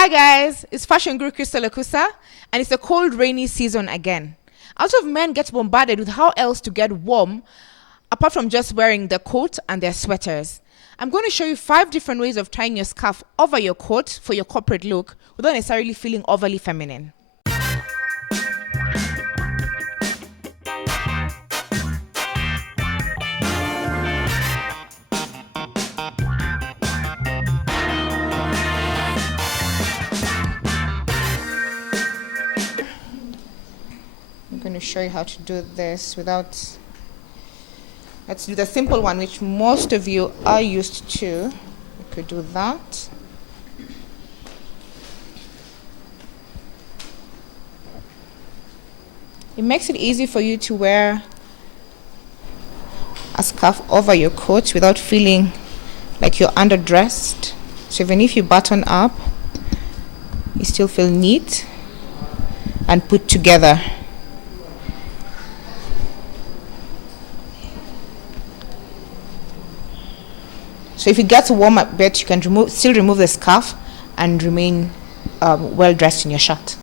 Hi guys, it's fashion guru Crystal Okusa, and it's a cold, rainy season again. A lot of men get bombarded with how else to get warm apart from just wearing their coat and their sweaters. I'm going to show you 5 different ways of tying your scarf over your coat for your corporate look without necessarily feeling overly feminine. I'm going to show you how to do this without... Let's do the simple one, which most of you are used to. You could do that. It makes it easy for you to wear a scarf over your coat without feeling like you're underdressed. So even if you button up, you still feel neat and put together. So if it gets warm a bit, you can still remove the scarf and remain well dressed in your shirt.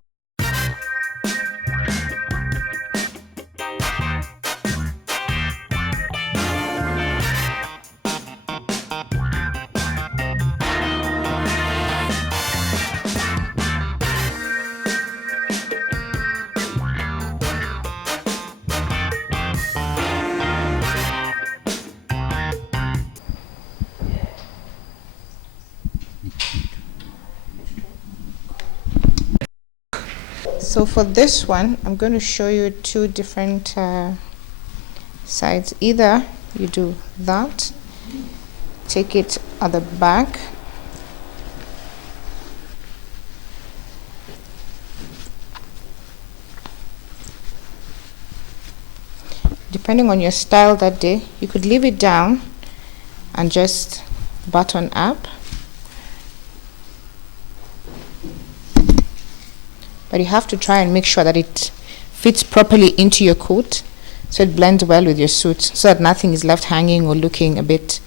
So for this one, I'm going to show you 2 different sides. Either you do that, take it at the back, depending on your style that day, you could leave it down and just button up. But you have to try and make sure that it fits properly into your coat so it blends well with your suit, so that nothing is left hanging or looking a bit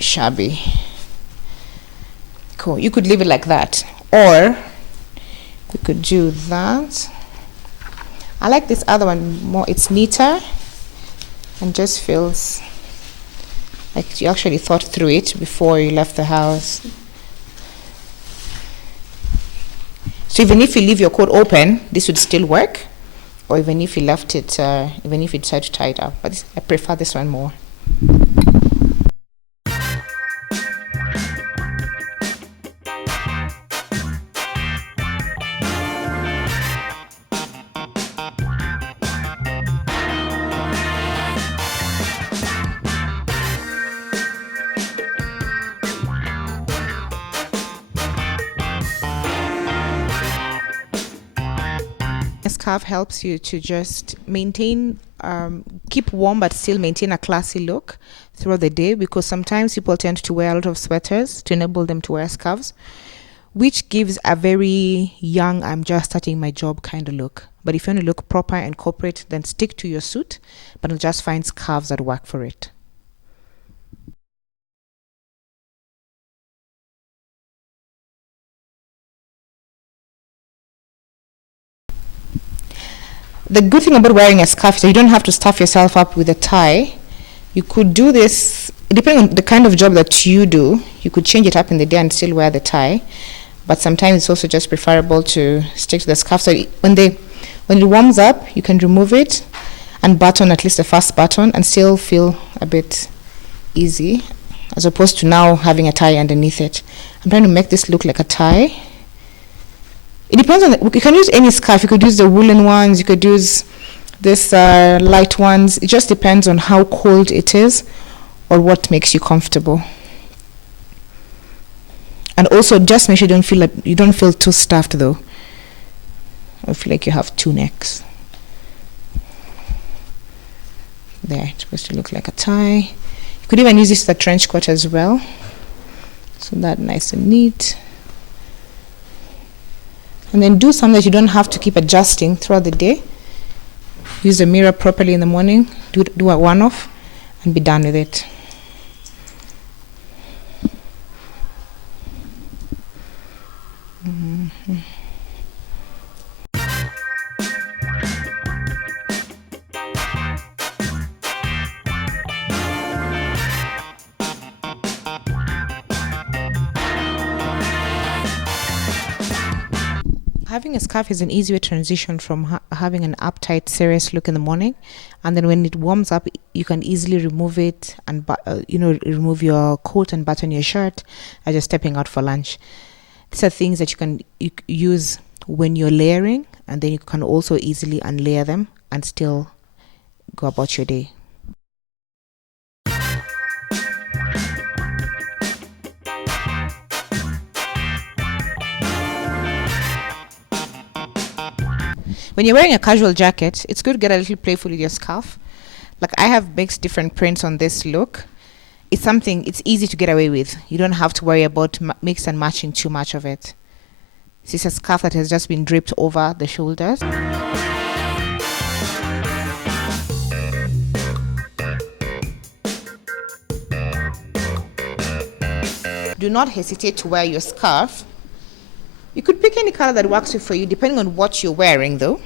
shabby. Cool. You could leave it like that, or we could do that. I like this other one more. It's neater and just feels like you actually thought through it before you left the house. So even if you leave your coat open, this would still work, or even if you left it, even if you decide to tie it up. But I prefer this one more. A scarf helps you to just maintain, keep warm but still maintain a classy look throughout the day, because sometimes people tend to wear a lot of sweaters to enable them to wear scarves, which gives a very young, I'm just starting my job kind of look. But if you want to look proper and corporate, then stick to your suit, but just find scarves that work for it. The good thing about wearing a scarf is that you don't have to stuff yourself up with a tie. You could do this, depending on the kind of job that you do, you could change it up in the day and still wear the tie. But sometimes it's also just preferable to stick to the scarf. So when it warms up, you can remove it and button at least the first button and still feel a bit easy, as opposed to now having a tie underneath it. I'm trying to make this look like a tie. It depends on, you can use any scarf. You could use the woolen ones, you could use this light ones. It just depends on how cold it is or what makes you comfortable. And also just make sure you don't feel too stuffed though. I feel like you have 2 necks. There, it's supposed to look like a tie. You could even use this as a trench coat as well. So that nice and neat. And then do something that you don't have to keep adjusting throughout the day. Use the mirror properly in the morning, do a one-off, and be done with it. Having a scarf is an easy way to transition from having an uptight, serious look in the morning, and then when it warms up, you can easily remove it and remove your coat and button your shirt as you're stepping out for lunch. These are things that you can use when you're layering, and then you can also easily unlayer them and still go about your day. When you're wearing a casual jacket, it's good to get a little playful with your scarf. Like I have mixed different prints on this look. It's something it's easy to get away with. You don't have to worry about mix and matching too much of it. This is a scarf that has just been draped over the shoulders. Do not hesitate to wear your scarf. You could pick any color that works for you depending on what you're wearing though.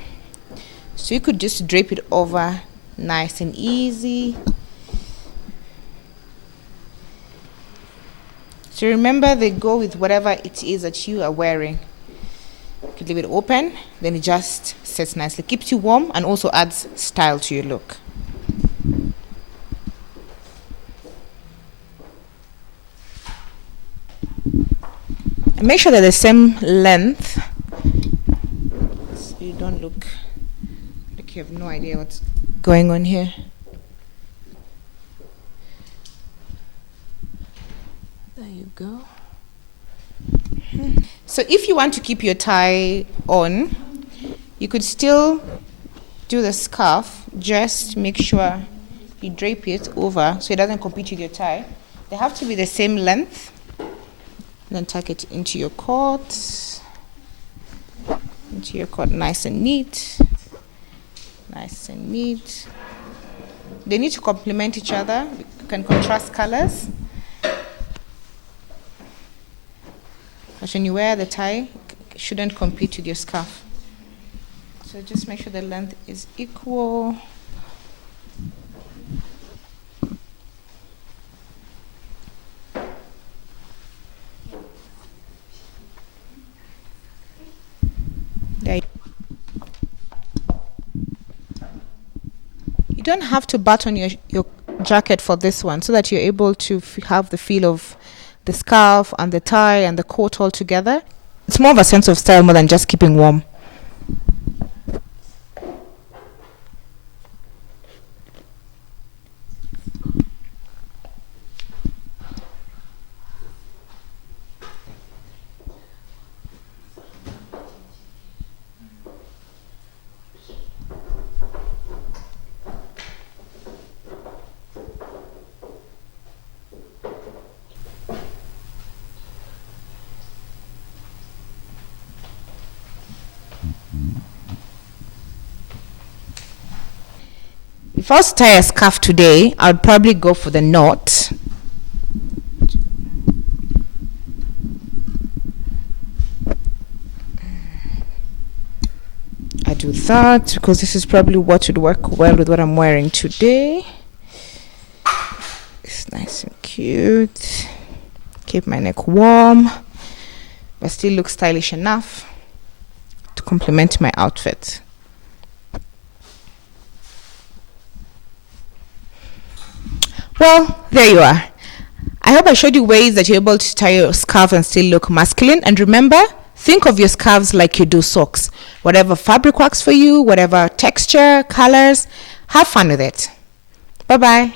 So you could just drape it over nice and easy. So remember, they go with whatever it is that you are wearing. You could leave it open, then it just sits nicely. Keeps you warm and also adds style to your look. And make sure they're the same length, so you don't look like you have no idea what's going on here. There you go. So if you want to keep your tie on, you could still do the scarf. Just make sure you drape it over so it doesn't compete with your tie. They have to be the same length. Then tuck it into your coat. Nice and neat. Nice and neat. They need to complement each other. You can contrast colors. But when you wear the tie, it shouldn't compete with your scarf. So just make sure the length is equal. There. You don't have to button your jacket for this one, so that you're able to have the feel of the scarf and the tie and the coat all together. It's more of a sense of style more than just keeping warm. If I was to tie a scarf today, I would probably go for the knot. I do that because this is probably what would work well with what I'm wearing today. It's nice and cute. Keep my neck warm, but still look stylish enough to complement my outfit. Well, there you are. I hope I showed you ways that you're able to tie your scarf and still look masculine. And remember, think of your scarves like you do socks. Whatever fabric works for you, whatever texture, colors, have fun with it. Bye-bye.